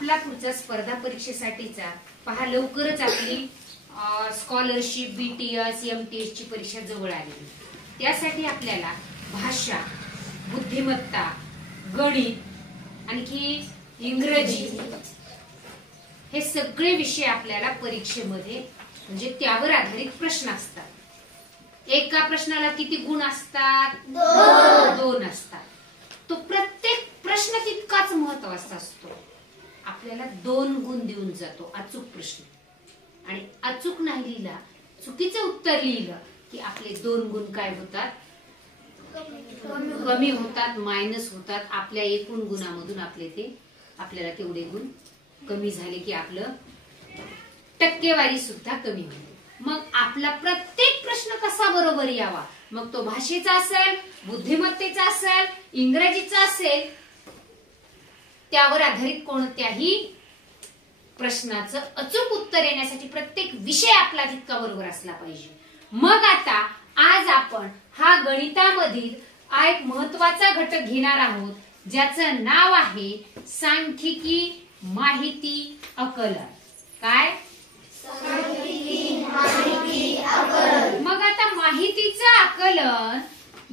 आपला पुढचा स्पर्धा परीक्षेसाठीचा पहा लवकरच आपली स्कॉलरशिप BTS MTS ची परीक्षा जवळ आली। त्यासाठी आपल्याला भाषा, बुद्धिमत्ता, गणित, आणखी इंग्रजी हे सगळे विषय आपल्याला परीक्षेमध्ये म्हणजे त्यावर आधारित प्रश्न असतात। एका प्रश्नाला किती गुण असतात? 2 असतात। तो प्रत्येक प्रश्न तितकाच महत्त्वाचा असतो। आपल्याला 2 गुण देऊन जातो अचूक प्रश्न, आणि अचूक नाही लिहिला, चुकीचं उत्तर लिहिलं की आपले 2 गुण काय होतात? कमी होतात, मायनस होतात। आपल्या एकूण गुणामधून आपल्याला तेवढे गुण कमी झाले की आपलं टक्केवारी सुद्धा कमी होते। मग आपला प्रत्येक प्रश्न कसा बरोबर यावा, मग तो भाषेचा असेल, बुद्धिमत्तेचा असेल, इंग्रजीचा असेल, त्यावर आधारित कोणत्याही प्रश्नाचं अचूक उत्तर येण्यासाठी प्रत्येक विषय आपला तितका बरोबर असला पाहिजे। मग आता आज आपण हा गणितामधील एक महत्त्वाचा घटक घेणार आहोत, ज्याचं नाव आहे सांख्यिकी माहिती आकलन। काय? सांख्यिकी माहिती आकलन। मग आता माहितीचं आकलन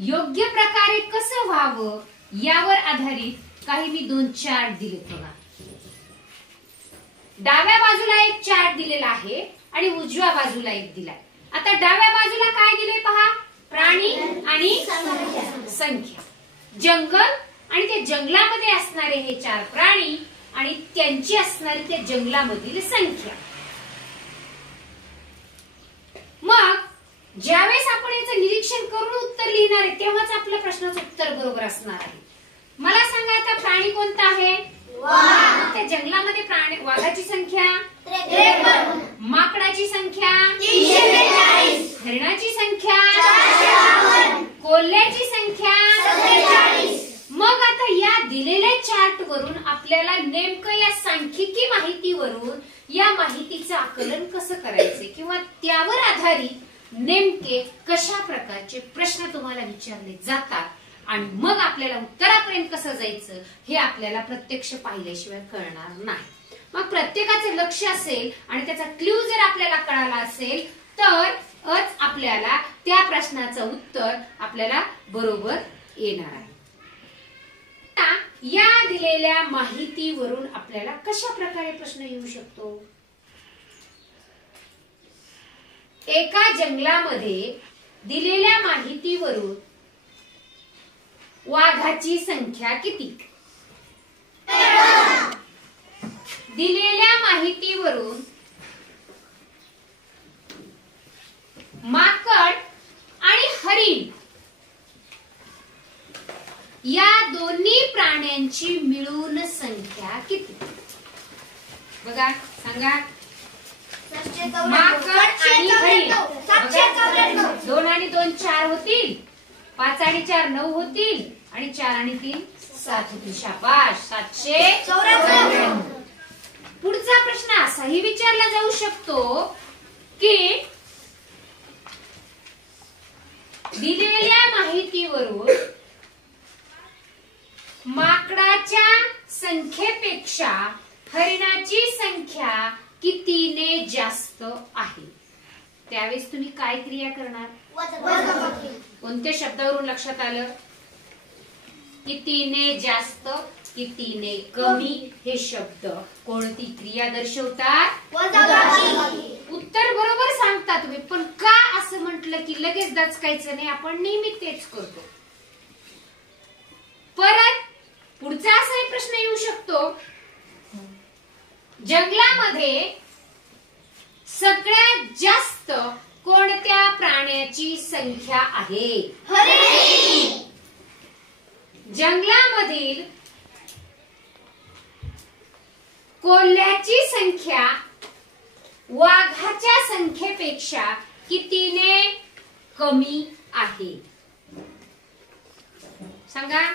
योग्य प्रकारे कसं व्हावं यावर आधारित काही मी 2 चार्ट दिलेत बघा। डाव्या बाजूला एक चार्ट दिलेला आहे आणि उजव्या बाजूला एक दिलाय। आता डाव्या बाजूला काय दिले पहा, प्राणी आणि संख्या, जंगल आणि त्या जंगलामध्ये असणारे हे 4 प्राणी आणि त्यांची असणारी त्या जंगलामधील संख्या। मग ज्यावेळेस आपण याचं निरीक्षण करून उत्तर लिहिणार आहे तेव्हाच आपल्या प्रश्नाचं उत्तर बरोबर असणार आहे। मला सांगा आता प्राणी कोणता आहे? वाघ। त्या जंगलामध्ये वाघाची संख्या 53, माकडाची संख्या 342, हरणाची संख्या 452, कोल्ह्याची संख्या 47। मग आता या दिलेल्या चार्ट वरून आपल्याला नेमकं या सांख्यिकी माहितीवरून या माहितीचं आकलन कसं करायचे किंवा त्यावर आधारित नेमके कशा प्रकारचे प्रश्न तुम्हाला विचारले जातात आणि मग आपल्याला उत्तरापर्यंत कसं जायचं हे आपल्याला प्रत्यक्ष पाहिल्याशिवाय कळणार नाही। मग प्रत्येकाचे लक्ष असेल आणि त्याचा क्ल्यू जर आपल्याला कळाला असेल तरच आपल्याला त्या प्रश्नाचं उत्तर आपल्याला बरोबर येणार आहे। या दिलेल्या माहितीवरून आपल्याला कशा प्रकारे प्रश्न येऊ शकतो? एका जंगलामध्ये दिलेल्या माहितीवरून वाघाची संख्या किती? दिलेल्या माहितीवरून माकड आणि हरिण या दोन्ही प्राण्यांची मिळून संख्या किती? बघा सांगा। माकड आणि हरिण 2 आणि 2 4 होतील, 5 आणि 4 9 होतील आणि 4 आणि 3 7 होतील। शाबाश, 794। पुढचा प्रश्न असाही विचारला जाऊ शकतो की दिलेल्या माहितीवरून माकडाच्या संख्येपेक्षा हरिणाची संख्या कितीने जास्त आहे? त्यावेळेस तुम्ही काय क्रिया करणार? कोणत्या शब्दावरून लक्षात आलं? कितीने जास्त, कितीने कमी हे शब्द कोणती क्रिया दर्शवतात? उत्तर बरोबर सांगता तुम्ही, पण का असं म्हटलं की लगेच दचकायचं नाही? आपण नेहमी तेच करतो। परत पुढचा असाही प्रश्न येऊ शकतो, जंगलामध्ये सगळ्यात जास्त कोणत्या प्राण्याची संख्या आहे? हरिण। जंगलामधील कोल्ह्याची संख्या वाघाच्या संख्येपेक्षा कितीने कमी आहे? सांगा।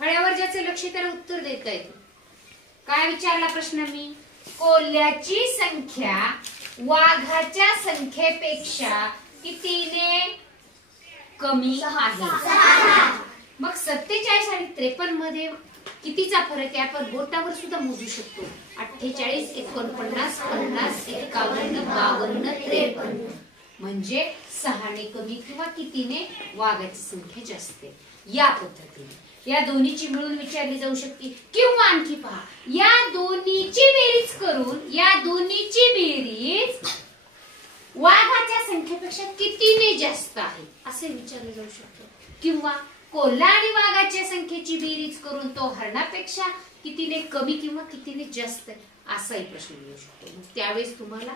फळ्यावर ज्याचे लक्ष त्याला उत्तर देता येतं। काय विचारला प्रश्न मी? कोल्ह्याची संख्या वाघाच्या संख्येपेक्षा कितीने कमी आहे? मग 47 आणि 53 मध्ये कितीचा फरक आहे आपण बोटावर सुद्धा मोजू शकतो. 48, 49, 50, 51, 52, 53. म्हणजे 6 ने कमी किंवा कितीने वाघाची संख्या जास्त आहे. या पद्धतीने या दोन्हीची मिळून विचारली जाऊ शकते. किंवा आणखी पहा, या दोन्हीची बेरीज करून या दोन्हीची बेरीज वाघाच्या संख्येपेक्षा कितीने जास्त आहे असे विचारले जाऊ शकते. किंवा कोल्हा आणि वाघाच्या संख्येची बेरीज करून तो हरणापेक्षा कितीने कमी किंवा कितीने जास्त असाही प्रश्न येऊ शकतो. त्यावेळेस तुम्हाला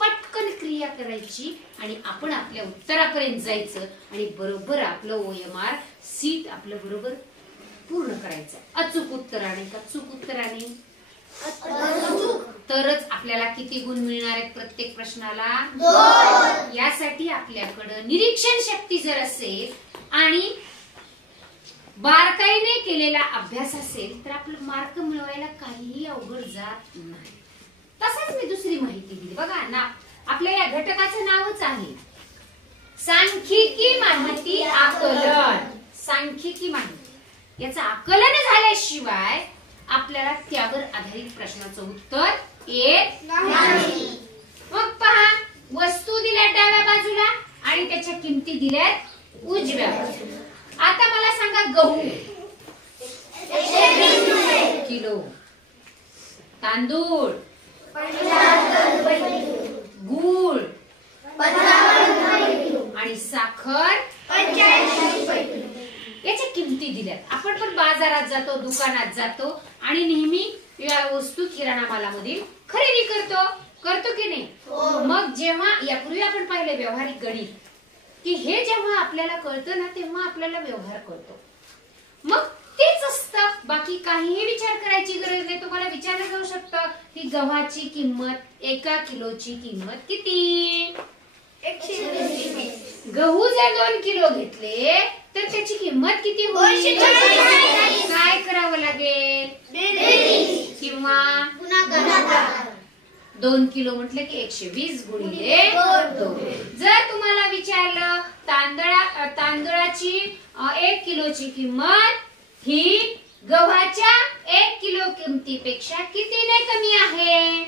पटकन क्रिया करायची आणि आपण आपल्या उत्तरापर्यंत जायचं आणि बरोबर आपलं OMR सीट आपलं बरोबर पूर्ण करायचं. अचूक उत्तराने का चूक उत्तराने तरच आपल्याला किती गुण मिळणार आहेत प्रत्येक प्रश्नाला 2. यासाठी आपल्याकडं निरीक्षण शक्ती जर असेल आणि बारकाईने केलेला अभ्यास असेल तर आपलं मार्क मिळवायला काहीही अवघड जात नाही. तसंच मी दुसरी माहिती दिली बघा ना, आपल्या या घटकाचं नावच आहे सांख्यिकी माहिती आकलन. सांख्यिकी माहिती याचं आकलन झाल्याशिवाय आपल्याला त्यावर आधारित प्रश्नाचं उत्तर येत नाही. मग पहा, वस्तू दिल्या डाव्या बाजूला आणि त्याच्या किमती दिल्यात उजव्या बाजूला. आता मला सांगा, गहू 120 किलो, तांदूळ गूळ आणि साखर 85. याच्या किमती दिल्यात. आपण पण बाजारात जातो, दुकानात जातो आणि नेहमी या वस्तू किराणा मालामधील खरेदी करतो की नाही. मग जेव्हा यापूर्वी आपण पाहिलं व्यवहारिक गणित की हे जेव्हा आपल्याला कळतं ना तेव्हा आपल्याला व्यवहार कळतो. मग तेच असतं, बाकी काहीही विचार करायची गरज नाही. तुम्हाला विचारलं जाऊ शकतं की गव्हाची किंमत 1 किलोची किंमत किती. 120. गहू जर 2 किलो घेतले तर त्याची किंमत किती होईल. काय करावं लागेल, किंवा 2 किलो म्हटलं की 120 गुणिले 2. जर तुम्हाला विचारलं तांदळाची 1 किलोची किंमत ही गव्हाच्या 1 किलो किमतीपेक्षा कितीने कमी आहे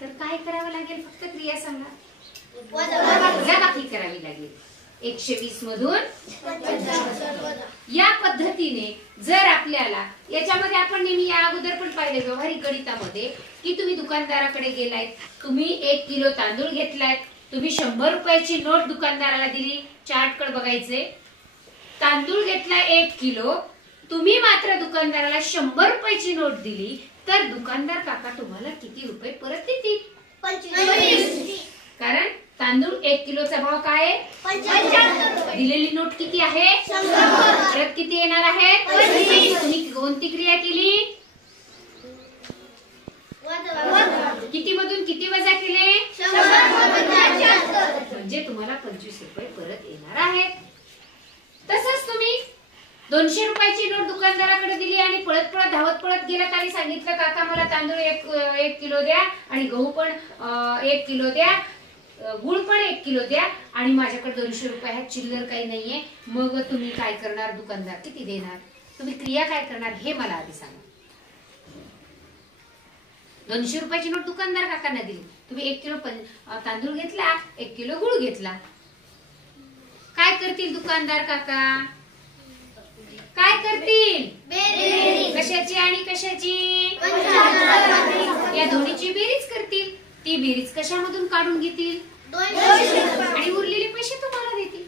तर काय करावं लागेल, फक्त क्रिया सांगा. वजाबाकी करावी लागेल. 120 मधून या पद्धतीने जर आपल्याला याच्यामध्ये आपण नेहमी या अगोदर पण पाहिले व्यवहारिक गणितामध्ये की तुम्ही दुकानदाराकडे गेलाय, तुम्ही 1 किलो तांदूळ घेतलाय, तुम्ही 100 रुपयाची नोट दुकानदाराला दिली. चार्ट कडे बघायचे, तांदूळ घेतलाय 1 किलो, तुम्ही मात्र दुकानदाराला 100 रुपयाची नोट दिली तर दुकानदार काका तुम्हाला किती रुपये परत देतील. 25. कारण तांदूळ 1 किलोचा भाव काय आहे 75. दिलेली नोट किती आहे 100. परत किती येणार आहे 25. तुम्ही कोणती क्रिया केली, किती मधून किती वजा केले 100. म्हणजे तुम्हाला 25 रुपये परत येणार आहेत. तसंच तुम्ही 200 रुपयाची नोट दुकानदाराकडे दिली आणि पळत धावत पळत गेलात आणि सांगितलं काका मला तांदूळ 1 किलो द्या आणि गहू पण 1 किलो द्या, गुळ पण 1 किलो द्या आणि माझ्याकडे 200 रुपये आहेत, चिल्लर काही नाहीये. मग तुम्ही काय करणार, दुकानदार किती देणार, तुम्ही क्रिया काय करणार हे मला आधी सांगा. 200 रुपयाची नोट दुकानदार काकांना दिली, तुम्ही 1 किलो तांदूळ घेतला, 1 किलो गुळ घेतला. काय करतील दुकानदार काका, काय करतील, कशाची आणि कशाची, या दोन्हीची बेरीज करतील. ती बेरीज कशामधून काढून घेतील आणि उरलेले पैसे तुम्हाला देतील.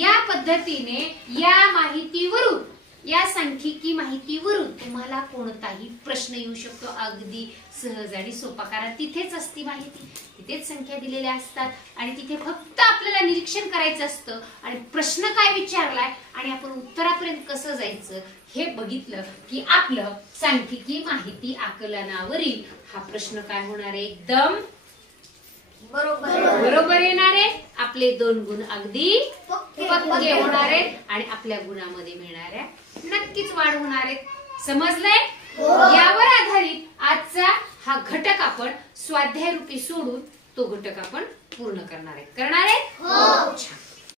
या पद्धतीने या माहितीवरून, या सांख्यिकी माहितीवरून तुम्हाला कोणताही प्रश्न येऊ शकतो अगदी सहज आणि सोपा. कारण तिथेच असती माहिती, तिथेच संख्या दिलेल्या असतात आणि तिथे फक्त आपल्याला निरीक्षण करायचं असतं आणि प्रश्न काय विचारलाय आणि आपण उत्तरापर्यंत कसं जायचं हे बघितलं की आपलं सांख्यिकी माहिती आकलनावरील हा प्रश्न काय होणार आहे, एकदम बरोबर येणार आहे. आपले 2 गुण अगदी पक्के होणार आहेत आणि आपल्या गुणामध्ये मिळणाऱ्या नक्कीच वाढ होणार आहेत. समजलंय. यावर आधारित आजचा हा घटक आपण स्वाध्याय रूपी सोडून तो घटक आपण पूर्ण करणार आहे. छान.